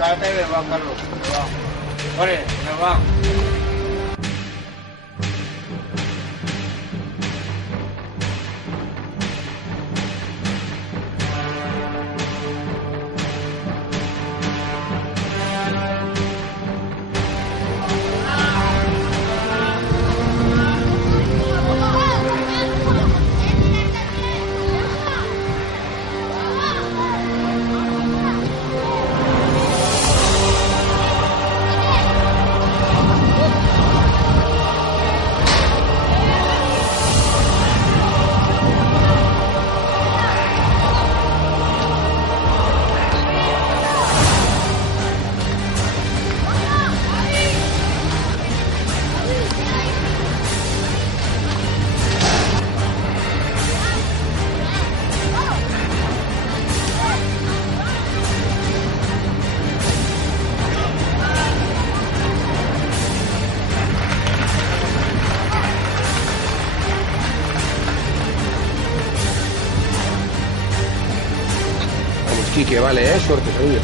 Cállate, me va, Carlos. Me va. Oye, me va. Quique, vale, suerte, cariño.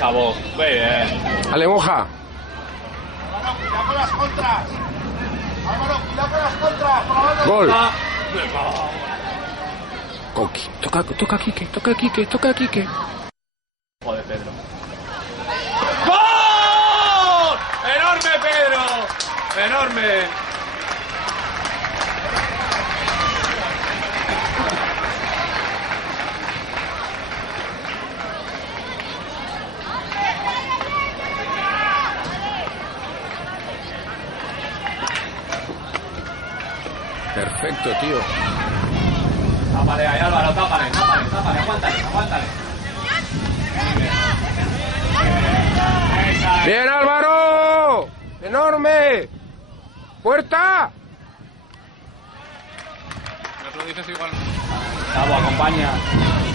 Chavo, muy bien. Dale, Moja. Álvaro, cuidado con las contras. Álvaro, cuidado con las contras. Por la banda. Gol. Ah, Coqui. Toca a Quique, toca a Quique, toca a Quique. joder, Pedro. ¡Gol! ¡Enorme, Pedro! ¡Enorme! Perfecto, tío. Tápale ahí, Álvaro, tápale, aguántale. ¡Bien, Álvaro! ¡Enorme! ¡Puerta! Nos lo dices igual. Chavo, acompaña.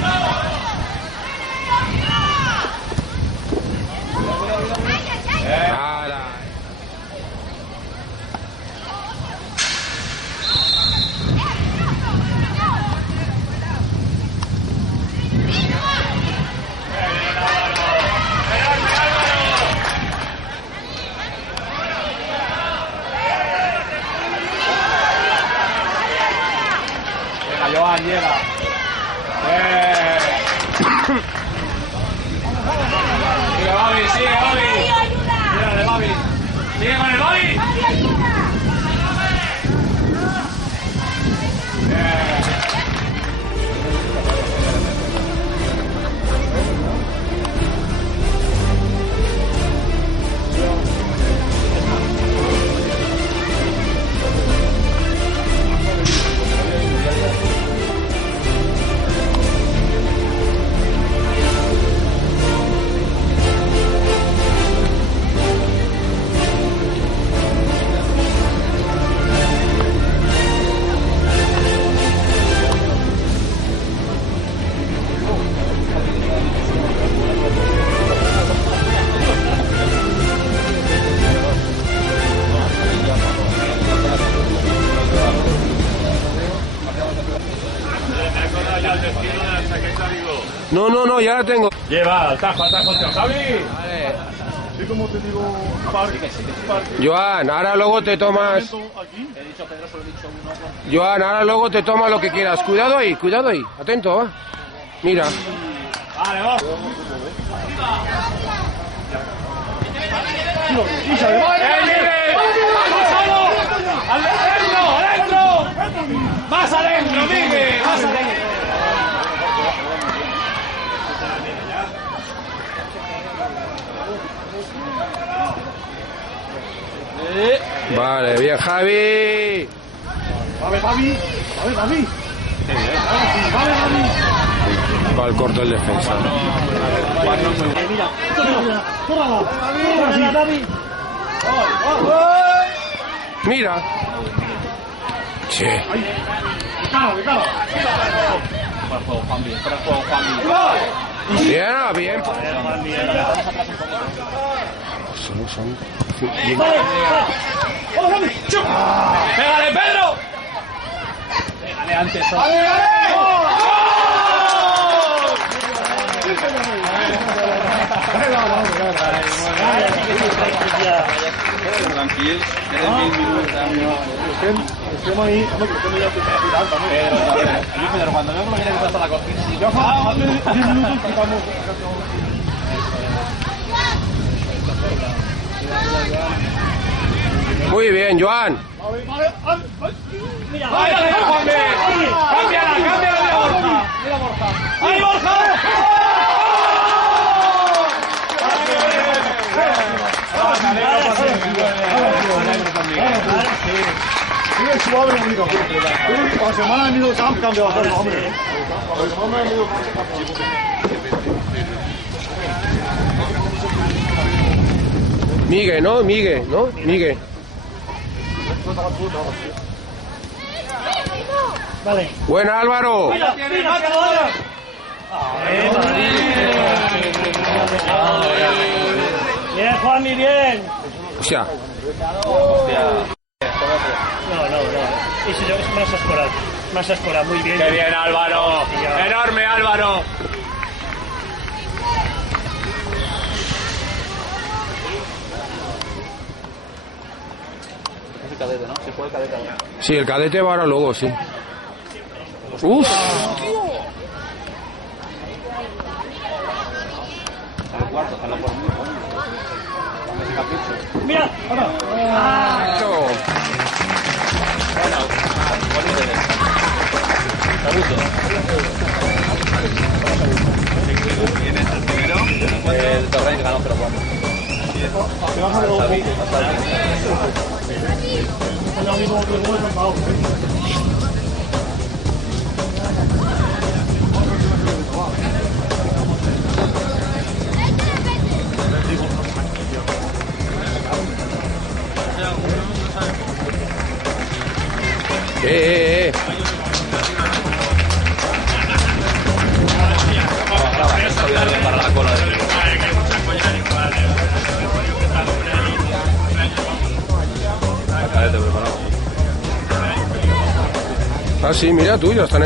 Para. Joan, llega. Sigue, Babi. Mírale, Babi. Sigue con el Babi. No, ya la tengo. Lleva al tajo, tío. ¡Javi! Vale. Sí, como te digo, parque. Joan, ahora luego te tomas... Aquí. Joan, ahora luego te tomas lo que quieras. Cuidado ahí, atento, va. Mira. Vale, vamos. ¡Adentro! ¡Más adentro, Miguel! ¡Más adentro! Vale, bien, Javi. Vale, Javi. Va al corto el defensa. Mira. Sí. Bien. Son. ¡Pégale, Pedro! ¡Pégale antes! Tranquil, tenen 20 minuts. Estem ahí, home, que estem allà tirant també. Pero cuando veo lo que viene hasta la cocina. Ja fa 10 minuts que estamos... Muy bien, Joan. ¡Mira! ¡Cámbiala de Borja! ¡Mira Borja! ¡Ahí, Borja! Sigue suave, amigo. La semana han ido al camp, cambia bastante, hombre. La semana han ido Miguel, ¿no? Miguel. Vale. Buena, Álvaro. Bien, Juanmi, bien. O sea, No. Eso es más escolar, muy bien. ¡Qué bien, Álvaro! ¡Enorme, Álvaro! sí, el cadete va ahora luego, sí. Uf. Mira, ahora. El Torrent ganó 0-4. Para la cola de... Ah, sí, mira tú, ya están